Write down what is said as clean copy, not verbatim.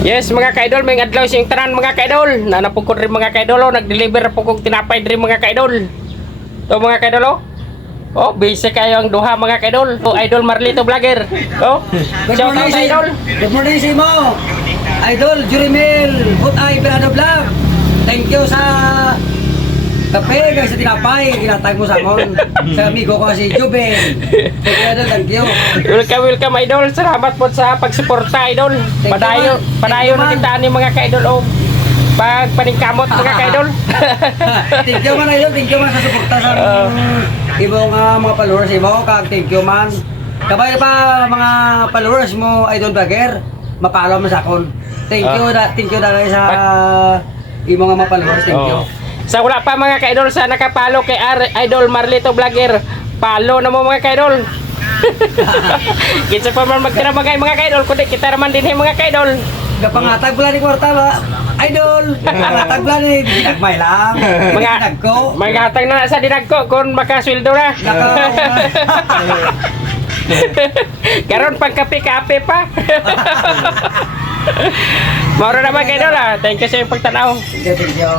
Yes mga kaidol, may adlaw siyang tanan mga kaidol. Nanapukod rin mga kaidol, nag-deliver po kong tinapay rin mga kaidol. To mga kaidol, oh, busy kayo ang duha mga kaidol. Oh, Idol Marlito Vlogger. Oh, shout out idol. Good morning sa imo. Idol Jurimel, Hutay Pirado Vlog. Thank you sa kape, guys, sa tinapay, ginatag mo sa amon. Sa amigo ko si Juben. Thank you. Welcome idol. Salamat po sa pagsuporta idol. Padayon na kita ni mga kaidol o pagpaningkamot mga kaidol. Thank you man idol, thank you man sa suporta sa ibong mga followers imo, kag thank you man. Kabay pa mga followers mo Idol Vlogger, mapalo mo sa akon. Thank you dahil sa imong mga followers, thank you. Sa wala pa mga kaidol sa nakapalo kay Idol Marlito Vlogger, palo na mo mga kaidol. Kitsa pa man magtiramagay mga kaidol, kundi kita raman din mga kaidol. Gapangatag pala ni kwarta ba? Idol, pangatag pala ni dinagmay lang. Mga dinagko. Maghatag na sa dinagko kung makasweldo na. Karon pang kape-kape pa. Mauro na mga kaidol. Thank you sa iyong pagtanaw. Thank you.